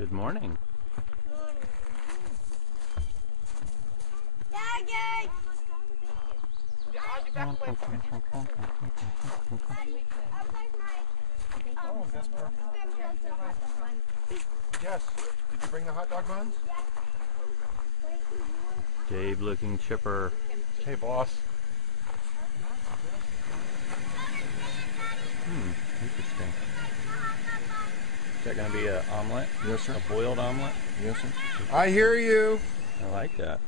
Good morning. Daddy! Oh, that's perfect. Yes. Did you bring the hot dog buns? Dave looking chipper. Hey, boss. Interesting. Is that going to be an omelet? Yes, sir. A boiled omelet? Yes, sir. I hear you. I like that.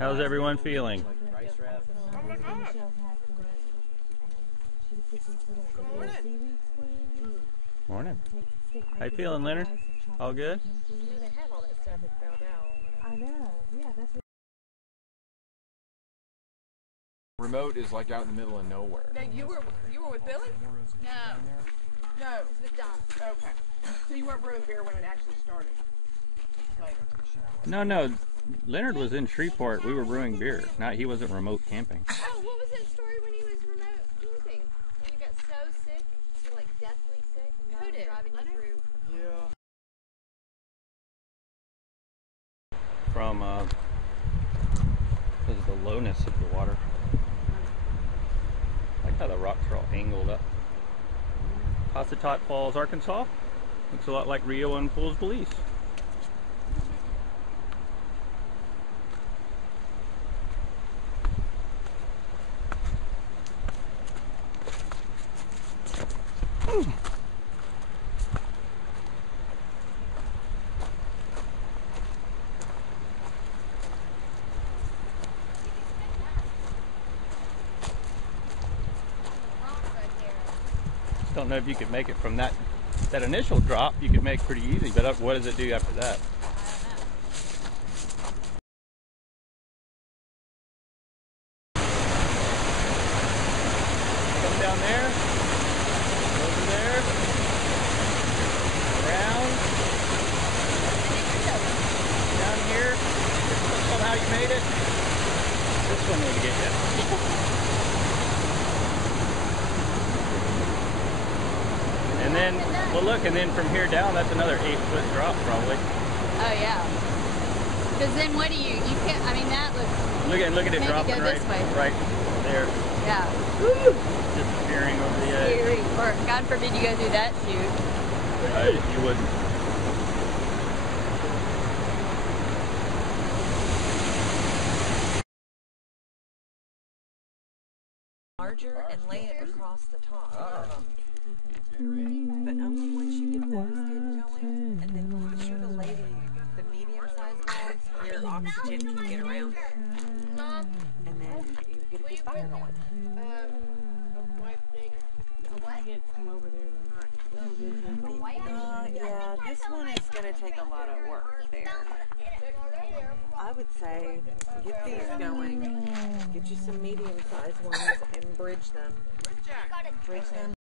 How's everyone feeling? Morning. How you feeling, Leonard? All good? They have all that stuff that fell out. I know. Yeah, that's what. Remote is like out in the middle of nowhere. Now you were with Billy? No. It was with Don. Okay. So you weren't brewing beer when it actually started? Later. No. Leonard was in Shreveport. We were brewing beer. He wasn't remote camping. Oh, what was that story when he was remote camping? When you got so sick, you were like deathly sick? Who did? Driving you through. Yeah. From because of the lowness of the water. I like how the rocks are all angled up. Cossatot Falls, Arkansas. Looks a lot like Rio and Pools, Belize. Don't know if you could make it from that initial drop. You could make pretty easy, but what does it do after that? Come down there, over there, around, down here. Somehow you made it. This one will get you. And then, well look, and then from here down, that's another 8-foot drop probably. Oh yeah. Because then what do you can't, I mean that looks... Look at it dropping right there. Yeah. Disappearing over the edge. Or God forbid you go through that chute. You wouldn't. Larger and lay it across the top. But only once you get those good going, and then be sure to lay the medium-sized balls where oxygen can get around it. And then you get a good fire going. Yeah, this one is going to take a lot of work there. I would say get these going, get you some medium-sized ones, and bridge them. Bridge them